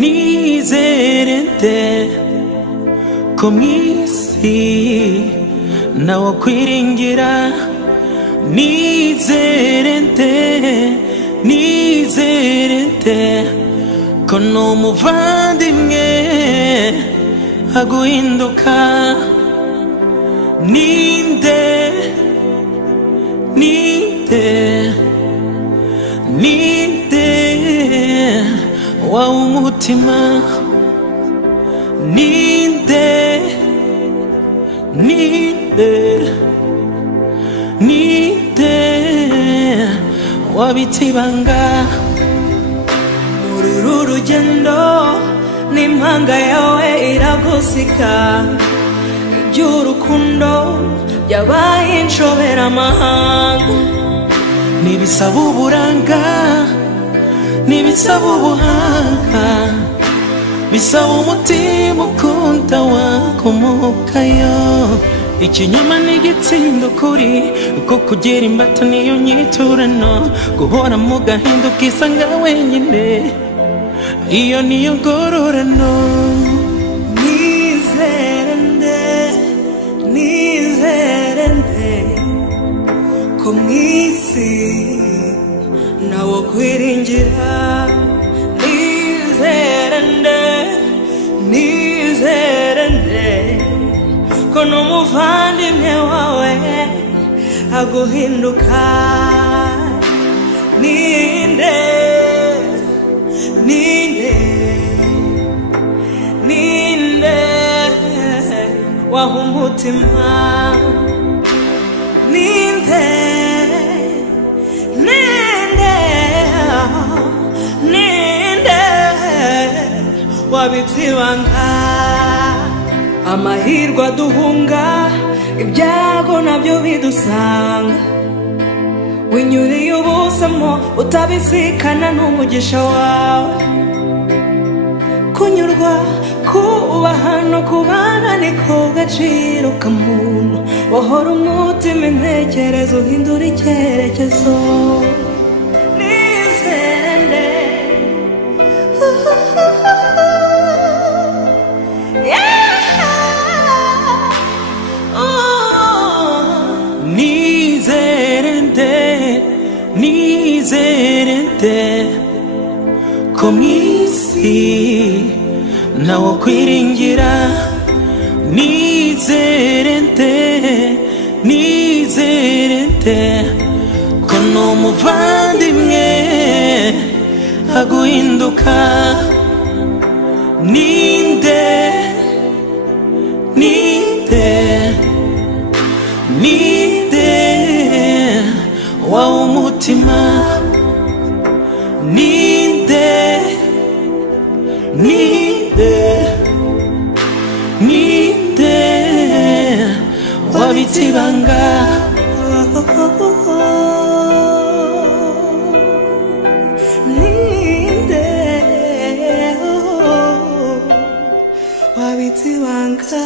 nizere nte ko mw'isi nawo kwiringira nizere nte ko n'umuvandimwe aguhinduka ninde wa umutima ninde wabitibanga muri uru rugendo n'impanga yawe iragusika iby'urukundo byabaye inshoberamahanga nibisaba uburanga nibisaba ubuhanga bisaba umutima ukunda wakomokayo ikinyoma n'igitsinda ukuri uko kugira imbata niyo nyiturano guhora mu gahinda ukisanga wenyine iyo niyo ngororano nizere nde ko mw'isi nawo kwiringira nizere nde ko n'umuvandimwe wawe aguhinduka ninde waha umutima ninde wabitibanga amahirwe aduhunga ibyago nabyo bidusanga winyuriye ubusamo utabisikana n'umugisha wawe kunyurwa kubaha no kubana niko gaciro k'umuntu wahora umutima intekerezo uhindura icyerekezo nizere nte ko mw'isi nawo kwiringira nizere nte ko n'umuvandimwe aguhinduka ninde wa umutima ninde wabitibanga ninde wabitibanga